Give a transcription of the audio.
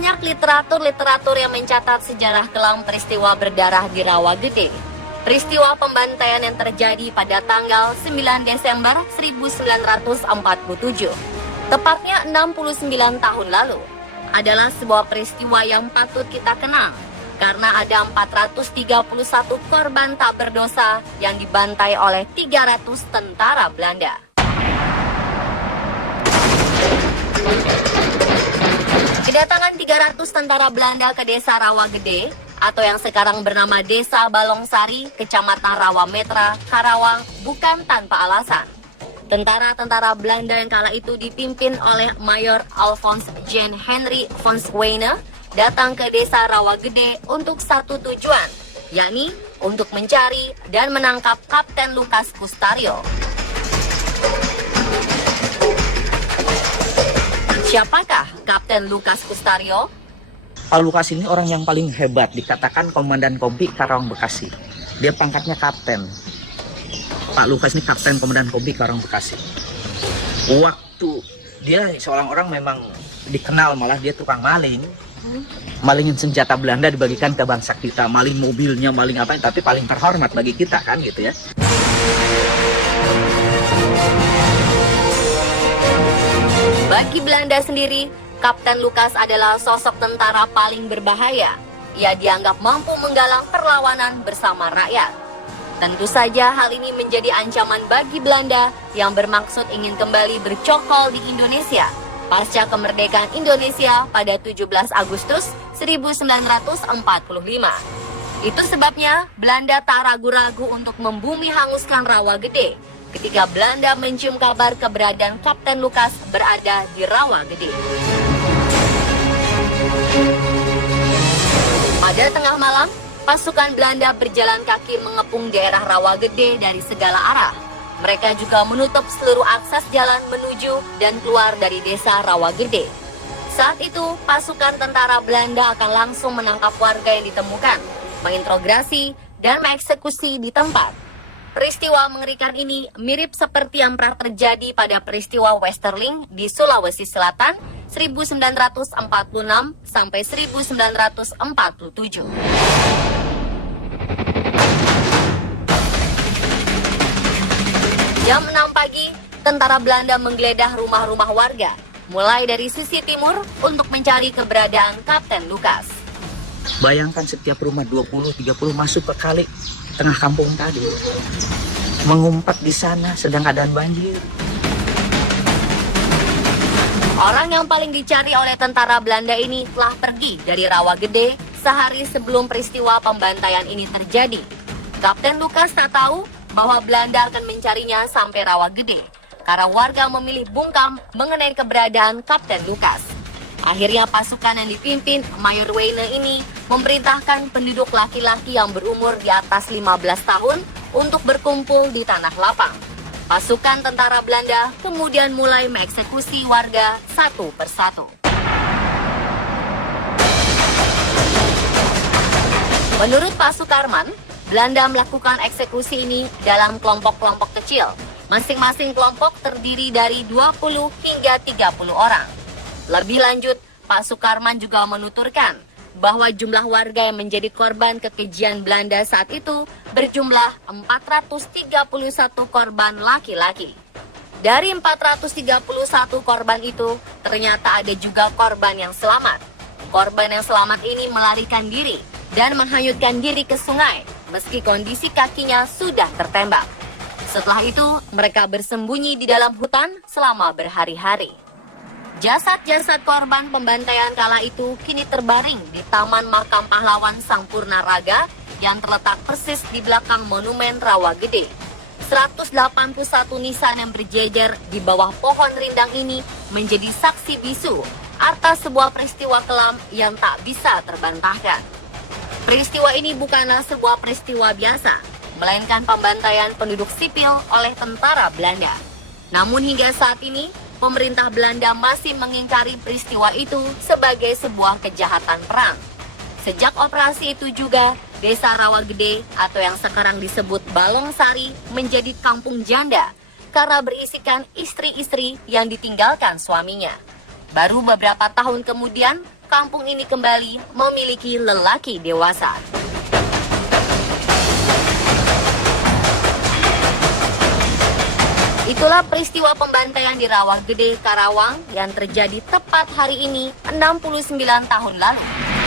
banyak literatur yang mencatat sejarah kelam peristiwa berdarah di Rawagede. Peristiwa pembantaian yang terjadi pada tanggal 9 Desember 1947, tepatnya 69 tahun lalu, adalah sebuah peristiwa yang patut kita kenang karena ada 431 korban tak berdosa yang dibantai oleh 300 tentara Belanda. Kedatangan 300 tentara Belanda ke desa Rawagede atau yang sekarang bernama Desa Balongsari, Kecamatan Rawametra, Karawang, bukan tanpa alasan. Tentara-tentara Belanda yang kala itu dipimpin oleh Mayor Alphonse Jean Henry von Schweine datang ke desa Rawagede untuk satu tujuan, yakni untuk mencari dan menangkap Kapten Lukas Kustario. Siapakah Kapten Lukas Kustario? Pak Lukas ini orang yang paling hebat, dikatakan Komandan Kompi Karawang Bekasi. Dia pangkatnya kapten. Pak Lukas ini Kapten Komandan Kompi Karawang Bekasi. Waktu dia seorang orang memang dikenal malah dia tukang maling. Malingin senjata Belanda dibagikan ke bangsa kita, maling mobilnya, maling apa, tapi paling terhormat bagi kita kan gitu ya. Bagi Belanda sendiri, Kapten Lukas adalah sosok tentara paling berbahaya. Ia dianggap mampu menggalang perlawanan bersama rakyat. Tentu saja hal ini menjadi ancaman bagi Belanda yang bermaksud ingin kembali bercokol di Indonesia pasca kemerdekaan Indonesia pada 17 Agustus 1945. Itu sebabnya Belanda tak ragu-ragu untuk membumi hanguskan Rawagede ketika Belanda mencium kabar keberadaan Kapten Lukas berada di Rawagede. Pada tengah malam, pasukan Belanda berjalan kaki mengepung daerah Rawagede dari segala arah. Mereka juga menutup seluruh akses jalan menuju dan keluar dari desa Rawagede. Saat itu, pasukan tentara Belanda akan langsung menangkap warga yang ditemukan, menginterogasi, dan mengeksekusi di tempat. Peristiwa mengerikan ini mirip seperti yang pernah terjadi pada peristiwa Westerling di Sulawesi Selatan 1946 sampai 1947. Jam 6 pagi, tentara Belanda menggeledah rumah-rumah warga, mulai dari sisi timur untuk mencari keberadaan Kapten Lukas. Bayangkan setiap rumah 20-30 masuk ke kali tengah kampung tadi, mengumpat di sana sedang keadaan banjir. Orang yang paling dicari oleh tentara Belanda ini telah pergi dari Rawagede sehari sebelum peristiwa pembantaian ini terjadi. Kapten Lukas tak tahu bahwa Belanda akan mencarinya sampai Rawagede karena warga memilih bungkam mengenai keberadaan Kapten Lukas. Akhirnya pasukan yang dipimpin Mayor Weine ini memerintahkan penduduk laki-laki yang berumur di atas 15 tahun untuk berkumpul di tanah lapang. Pasukan tentara Belanda kemudian mulai mengeksekusi warga satu persatu. Menurut Pak Sukarman, Belanda melakukan eksekusi ini dalam kelompok-kelompok kecil. Masing-masing kelompok terdiri dari 20 hingga 30 orang. Lebih lanjut, Pak Sukarman juga menuturkan bahwa jumlah warga yang menjadi korban kekejian Belanda saat itu berjumlah 431 korban laki-laki. Dari 431 korban itu, ternyata ada juga korban yang selamat. Korban yang selamat ini melarikan diri dan menghanyutkan diri ke sungai, meski kondisi kakinya sudah tertembak. Setelah itu, mereka bersembunyi di dalam hutan selama berhari-hari. Jasad-jasad korban pembantaian kala itu kini terbaring di Taman Makam Pahlawan Sangpurna Raga yang terletak persis di belakang Monumen Rawagede. 181 nisan yang berjejer di bawah pohon rindang ini menjadi saksi bisu atas sebuah peristiwa kelam yang tak bisa terbantahkan. Peristiwa ini bukanlah sebuah peristiwa biasa, melainkan pembantaian penduduk sipil oleh tentara Belanda. Namun hingga saat ini, pemerintah Belanda masih mengingkari peristiwa itu sebagai sebuah kejahatan perang. Sejak operasi itu juga, Desa Rawagede atau yang sekarang disebut Balongsari menjadi kampung janda karena berisikan istri-istri yang ditinggalkan suaminya. Baru beberapa tahun kemudian, kampung ini kembali memiliki lelaki dewasa. Itulah peristiwa pembantaian di Rawa Gede, Karawang yang terjadi tepat hari ini 69 tahun lalu.